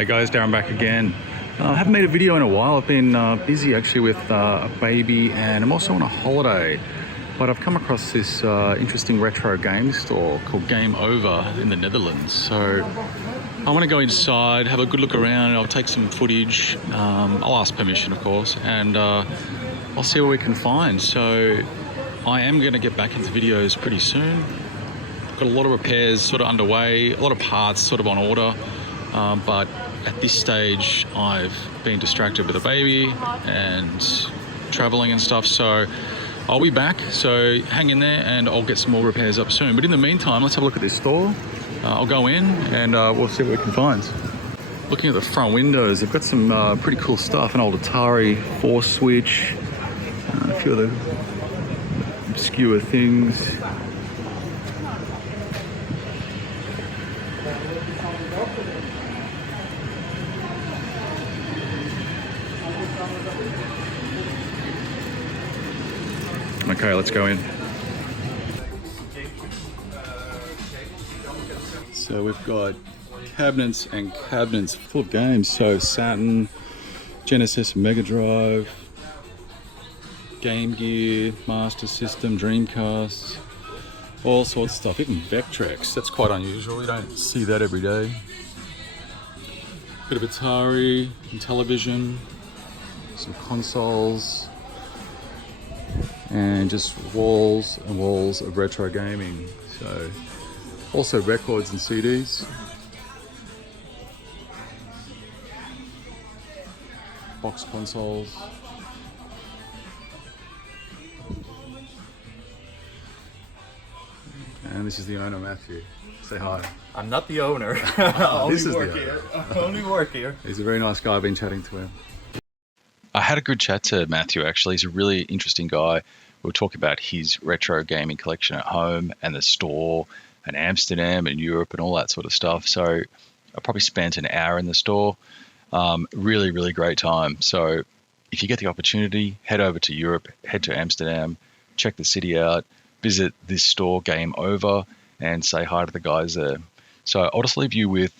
Hey guys, Darren back again. I haven't made a video in a while. I've been busy actually with a baby, and I'm also on a holiday. But I've come across this interesting retro game store called Game Over in the Netherlands. So I want to go inside, have a good look around, and I'll take some footage. I'll ask permission, of course, and I'll see what we can find. So I am going to get back into videos pretty soon. Got a lot of repairs sort of underway, a lot of parts sort of on order, but at this stage I've been distracted with a baby and traveling and stuff, so I'll be back. So hang in there and I'll get some more repairs up soon. But in the meantime, let's have a look at this store. I'll go in and we'll see what we can find. Looking at the front windows, they've got some pretty cool stuff. An old Atari 4 switch, a few other obscure things. Okay, let's go in. So we've got cabinets and cabinets full of games. So Saturn, Genesis, Mega Drive, Game Gear, Master System, Dreamcast, all sorts of stuff. Even Vectrex, that's quite unusual. You don't see that every day. Bit of Atari and television, some consoles, and just walls and walls of retro gaming. So also records and CDs. Box consoles. And this is the owner, Matthew. Say hi. I'm not the owner. I This is the work here. I only work here. He's a very nice guy. I've been chatting to him. I had a good chat to Matthew, actually. He's a really interesting guy. We were talking about his retro gaming collection at home and the store and Amsterdam and Europe and all that sort of stuff. So I probably spent an hour in the store. Really, really great time. So if you get the opportunity, head over to Europe, head to Amsterdam, check the city out, visit this store, Game Over, and say hi to the guys there. So I'll just leave you with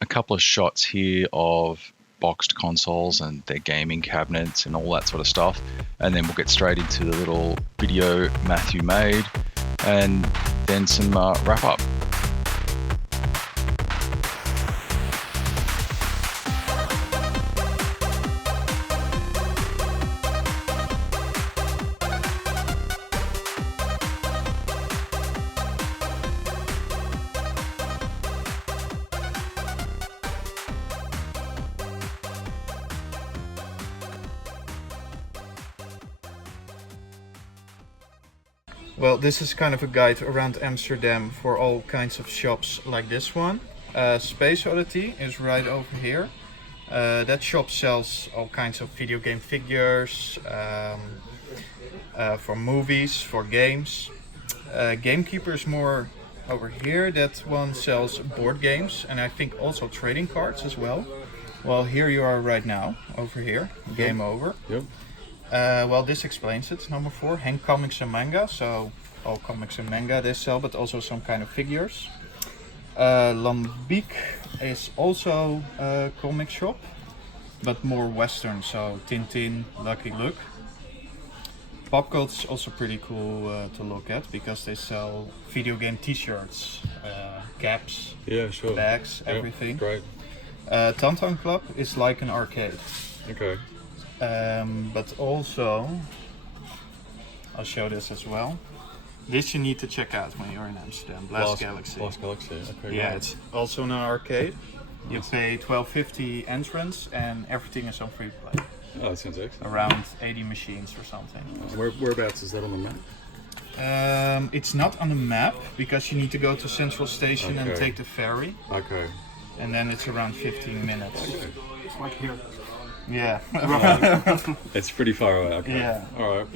a couple of shots here of boxed consoles and their gaming cabinets and all that sort of stuff, and then we'll get straight into the little video Matthew made and then some wrap up. Well, this is kind of a guide around Amsterdam for all kinds of shops like this one. Space Oddity is right over here. That shop sells all kinds of video game figures, for movies, for games. Gamekeeper is more over here. That one sells board games and I think also trading cards as well. Well, here you are right now, over here, Game Over. Yep. Well, this explains it. Number 4, hang comics and manga. So all comics and manga they sell, but also some kind of figures. Lambiek is also a comic shop, but more Western. So Tintin, Lucky Luke. Popcult's also pretty cool to look at because they sell video game T-shirts, caps, Yeah, sure. bags, Yep, everything. great. Tantan Club is like an arcade. Okay. But also, I'll show this as well. This you need to check out when you're in Amsterdam. Blast Galaxy. Blast Galaxy. Okay. Yeah, great. it's also an arcade. You pay $12.50 entrance and everything is on free play. Oh, that sounds excellent. Around 80 machines or something. Whereabouts is that on the map? It's not on the map because you need to go to Central Station and Okay. take the ferry. Okay. And then it's around 15 minutes. Okay. It's like here. Yeah. It's pretty far away. Okay. Yeah. All right.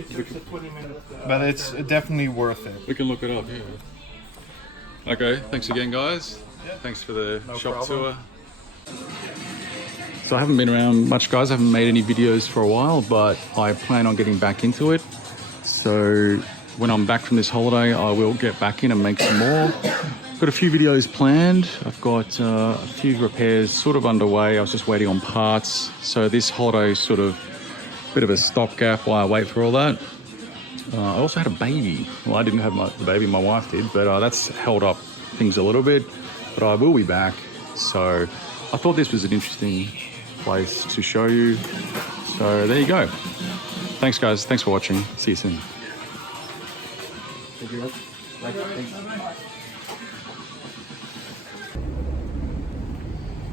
But it's definitely worth it. We can look it up. Yeah. Okay. Thanks again, guys. Thanks for the shop tour. So I haven't been around much, guys. I haven't made any videos for a while, but I plan on getting back into it. So when I'm back from this holiday, I will get back in and make some more. Got a few videos planned. I've got a few repairs sort of underway. I was just waiting on parts. So this holiday is sort of a bit of a stopgap while I wait for all that. I also had a baby. Well, I didn't have the baby, my wife did, but that's held up things a little bit. But I will be back. So I thought this was an interesting place to show you. So there you go. Thanks guys, thanks for watching. See you soon.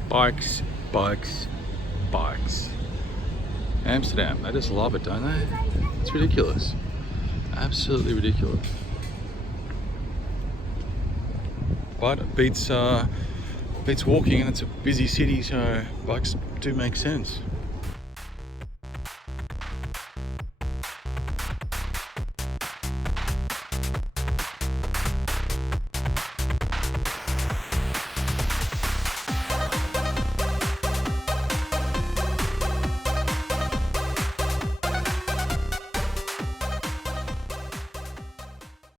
Bikes, bikes, bikes. Amsterdam, they just love it, don't they? It's ridiculous. Absolutely ridiculous. But it beats walking, and it's a busy city, so bikes do make sense.